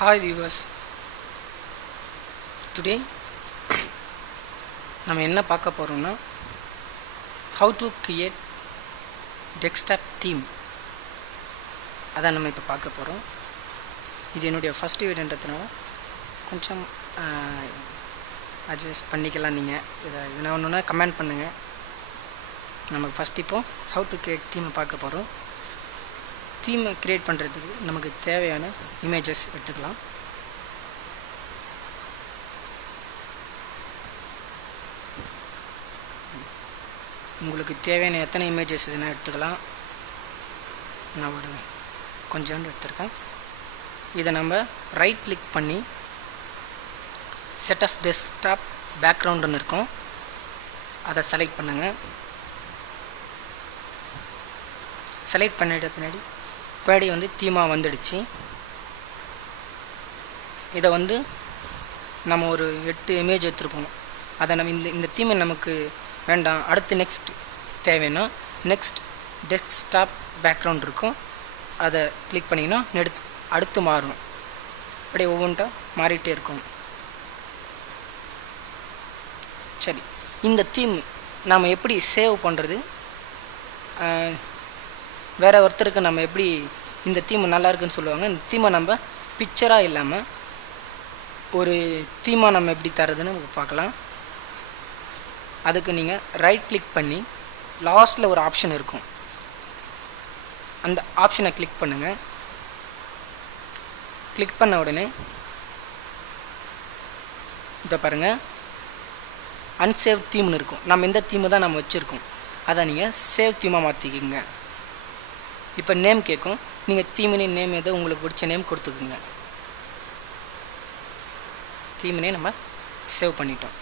Hi viewers today நம்ம என்ன பார்க்க போகிறோம்னா how to create desktop theme அதான் நம்ம இப்போ பார்க்க போகிறோம் இது என்னுடைய ஃபஸ்ட் வீடுன்றதுனால கொஞ்சம் அட்ஜஸ்ட் பண்ணிக்கலாம் நீங்கள் இதை என்ன ஒன்றுனா கமெண்ட் பண்ணுங்கள் நம்ம ஃபஸ்ட் இப்போ ஹவு டு கிரியேட் தீமை பார்க்க போகிறோம் தீமை க்ரியேட் பண்ணுறதுக்கு நமக்கு தேவையான இமேஜஸ் எடுத்துக்கலாம். உங்களுக்கு தேவையான எத்தனை இமேஜஸ் இதுனா எடுத்துக்கலாம். நான் ஒரு கொஞ்சோண்டு எடுத்திருக்கேன். இதை நம்ம ரைட் கிளிக் பண்ணி செட்டஸ் டெஸ்க்டாப் பேக்ரவுண்டுன்னு இருக்கும். அதை செலக்ட் பண்ணுங்கள் செலக்ட் பண்ணிட்ட பின்னாடி பேடி வந்து தீமா வந்துடுச்சு. இதை வந்து நம்ம ஒரு எட்டு இமேஜ் எடுத்துருப்போம். அதை நம்ம இந்த இந்த தீமை நமக்கு வேண்டாம். அடுத்து நெக்ஸ்ட் தேவைன்னா நெக்ஸ்ட் டெஸ்க்டாப் பேக்ரவுண்ட் இருக்கும். அதை கிளிக் பண்ணிங்கன்னா நெடுத்து அடுத்து மாறும் அப்படியே ஒவ்வொன்றா மாறிட்டே இருக்கும். சரி. இந்த தீம் நாம் எப்படி சேவ் பண்ணுறது வேறு ஒருத்தருக்கு நம்ம எப்படி இந்த தீம் நல்லா இருக்குன்னு சொல்லுவாங்க. இந்த தீமை நம்ம பிக்சராக இல்லாமல் ஒரு தீமா நம்ம எப்படி தரதுன்னு பார்க்கலாம். அதுக்கு நீங்கள் ரைட் கிளிக் பண்ணி லாஸ்ட்டில் ஒரு ஆப்ஷன் இருக்கும். அந்த ஆப்ஷனை கிளிக் பண்ணுங்கள் கிளிக் பண்ண உடனே இதை பாருங்கள் அன்சேவ் தீம்னு இருக்கும். நம்ம இந்த தீமு தான் நம்ம வச்சுருக்கோம். அதை நீங்கள் சேவ் தீமாக மாற்றிக்கிங்க இப்போ நேம் கேட்கும் நீங்கள் தீமினி நேம் எதோ உங்களுக்கு பிடிச்ச நேம் கொடுத்துக்குங்க. தீமினே நம்ம சேவ் பண்ணிட்டோம்.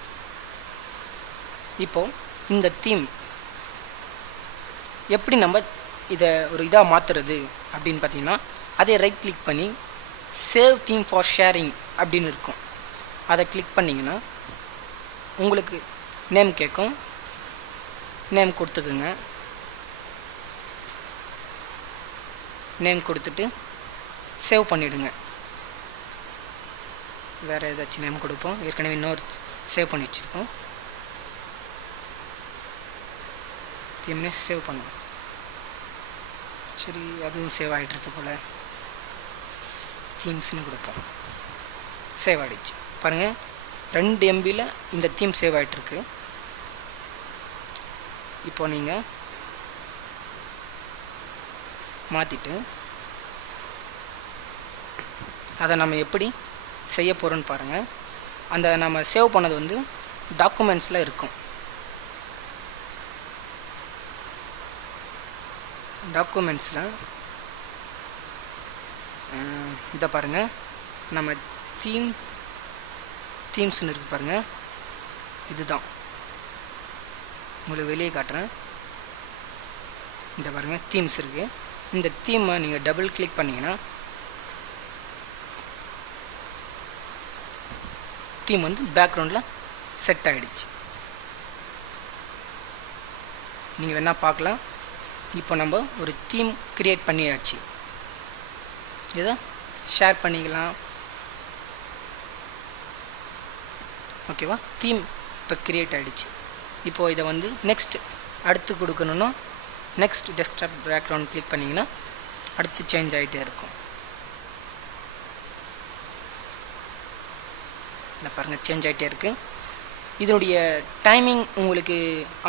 இப்போ இந்த தீம் எப்படி நம்ம இதை ஒரு இதாக மாற்றுறது அப்படின்னு பார்த்தீங்கன்னா அதே ரைட் கிளிக் பண்ணி சேவ் தீம் ஃபார் ஷேரிங் அப்படின்னு இருக்கும். அதை கிளிக் பண்ணிங்கன்னா உங்களுக்கு நேம் கேட்கும் நேம் கொடுத்துக்குங்க. நேம் கொடுத்துட்டு சேவ் பண்ணிவிடுங்க வேறு ஏதாச்சும் நேம் கொடுப்போம். ஏற்கனவே இன்னொரு சேவ் பண்ணி வச்சுருக்கோம். தீம்னே சேவ் பண்ணுவோம். சரி அதுவும் சேவ் ஆகிட்டுருக்கு போல். தீம்ஸ்னு கொடுப்போம். சேவ் ஆகிடுச்சு பாருங்கள் ரெண்டு எம்பியில் இந்த தீம் சேவ் ஆகிட்டுருக்கு இப்போ நீங்கள் மாற்றிட்டு அதை நம்ம எப்படி செய்ய போகிறோன்னு பாருங்கள் அந்த நம்ம சேவ் பண்ணது வந்து டாக்குமெண்ட்ஸில் இருக்கும். டாக்குமெண்ட்ஸில் இதை பாருங்கள் நம்ம தீம் தீம்ஸ்னு இருக்கு பாருங்கள் இதுதான். உங்களுக்கு வெளியே காட்டுறேன். இந்த பாருங்கள் தீம்ஸ் இருக்குது இந்த தீமை நீங்கள் டபுள் கிளிக் பண்ணிங்கன்னா தீம் வந்து பேக்ரவுண்டில் செட் ஆகிடுச்சு நீங்கள் வேணால் பார்க்கலாம். இப்போ நம்ம ஒரு தீம் க்ரியேட் பண்ணியாச்சு. இதை ஷேர் பண்ணிக்கலாம். ஓகேவா தீம் இப்போ க்ரியேட் ஆகிடுச்சு இப்போது இதை வந்து நெக்ஸ்ட் அடுத்து கொடுக்கணுன்னா நெக்ஸ்ட் டெஸ்க்டாப் பேக்ரவுண்ட் கிளிக் பண்ணிங்கன்னா அடுத்து சேஞ்ச் ஆகிட்டே இருக்கும். இல்லை பாருங்கள் சேஞ்ச் ஆகிட்டே இருக்குது இதனுடைய டைமிங் உங்களுக்கு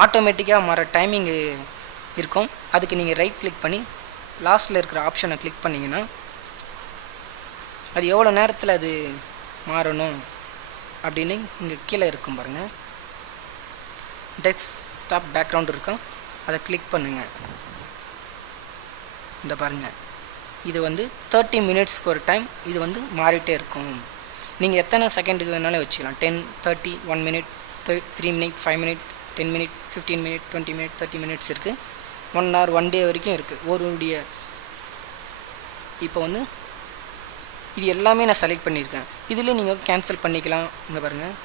ஆட்டோமேட்டிக்காக மாற டைமிங் இருக்கும். அதுக்கு நீங்கள் ரைட் கிளிக் பண்ணி லாஸ்ட்டில் இருக்கிற ஆப்ஷனை கிளிக் பண்ணிங்கன்னா அது எவ்வளோ நேரத்தில் அது மாறணும் அப்படின்னு இங்கே கீழே இருக்கும் பாருங்கள் டெஸ்க்டாப் பேக்ரவுண்ட் இருக்கும் அதை கிளிக் பண்ணுங்கள் இந்த பாருங்கள் இது வந்து தேர்ட்டி மினிட்ஸ்க்கு ஒரு டைம் இது வந்து மாறிட்டே இருக்கும். நீங்கள் எத்தனை செகண்டுக்கு வேணாலும் வச்சுக்கலாம். Ten thirty one minute three minute five minute ten minute fifteen minute twenty minute thirty minutes இருக்குது ஒன் ஹவர் ஒன் டே வரைக்கும் இருக்குது ஒருடைய இப்போ வந்து இது எல்லாமே நான் செலக்ட் பண்ணியிருக்கேன். இதில் நீங்கள் கேன்சல் பண்ணிக்கலாம். இங்கே பாருங்கள்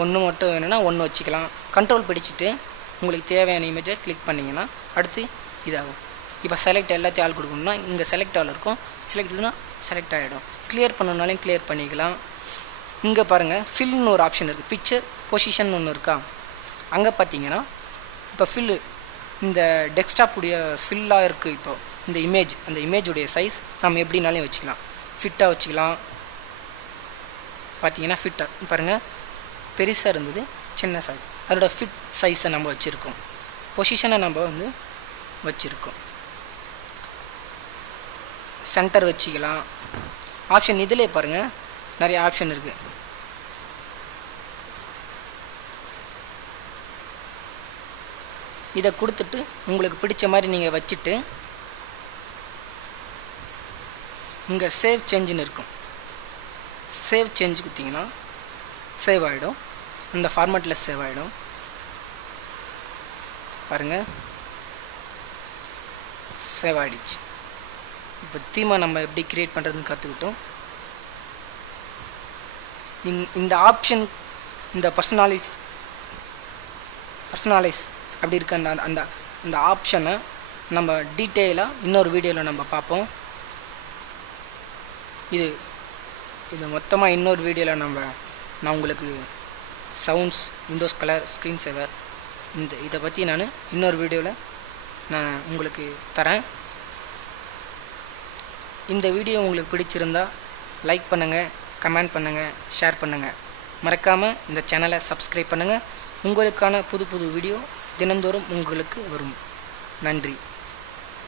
ஒன்று மட்டும் வேணும்னா ஒன்று வச்சுக்கலாம். கண்ட்ரோல் பிடிச்சிட்டு உங்களுக்கு தேவையான இமேஜை கிளிக் பண்ணிங்கன்னா அடுத்து இதாகும். இப்போ செலக்ட் எல்லாத்தையும் ஆள் கொடுக்கணும்னா இங்கே செலக்ட் ஆள் இருக்கும். செலக்ட்னா செலக்ட் ஆகிடும் கிளியர் பண்ணணுனாலும் கிளியர் பண்ணிக்கலாம். இங்கே பாருங்கள் ஃபில்னு ஒரு ஆப்ஷன் இருக்குது பிக்சர் பொசிஷன் ஒன்று இருக்கா? அங்கே பார்த்தீங்கன்னா இப்போ ஃபில்லு இந்த டெஸ்க்டாப் உடைய ஃபில்லாக இருக்குது இப்போ. இந்த இமேஜ் அந்த இமேஜுடைய சைஸ் நம்ம எப்படினாலையும் வச்சுக்கலாம். ஃபிட்டாக வச்சுக்கலாம். பார்த்தீங்கன்னா ஃபிட்டாக பாருங்கள் பெருசாக இருந்தது சின்ன சைஸ் அதோட ஃபிட் சைஸை நம்ம வச்சுருக்கோம். பொசிஷனை நம்ம வந்து வச்சுருக்கோம். சென்டர் வச்சுக்கலாம். ஆப்ஷன் இதிலே பாருங்கள் நிறைய ஆப்ஷன் இருக்குது இதை கொடுத்துட்டு உங்களுக்கு பிடிச்ச மாதிரி நீங்கள் வச்சுட்டு இங்கே சேவ் சேஞ்சுன்னு இருக்கும். சேவ் சேஞ்ச் கொடுத்தீங்கன்னா சேவ் ஆகிடும் இந்த ஃபார்மேட்டில் சேவ் ஆகிடும் பாருங்கள் சேவ் ஆகிடுச்சு இப்போ தீமா நம்ம எப்படி கிரியேட் பண்ணுறதுன்னு கற்றுக்கிட்டோம் இந்த ஆப்ஷன் இந்த பர்சனாலிஸ் பர்சனலைஸ் அப்படி இருக்க அந்த அந்த அந்த ஆப்ஷனை நம்ம டீட்டெயிலாக இன்னொரு வீடியோவில் நம்ம பார்ப்போம். இது இது மொத்தமாக இன்னொரு வீடியோவில் நம்ம நான் உங்களுக்கு sounds windows colour screen saver இந்த இதை பற்றி நான் இன்னொரு வீடியோவில் நான் உங்களுக்கு தரேன். இந்த வீடியோ உங்களுக்கு பிடிச்சிருந்தா லைக் பண்ணுங்கள் கமெண்ட் பண்ணுங்கள் ஷேர் பண்ணுங்கள் மறக்காமல் இந்த சேனலை சப்ஸ்கிரைப் பண்ணுங்கள் உங்களுக்கான புது புது வீடியோ தினந்தோறும் உங்களுக்கு வரும். நன்றி.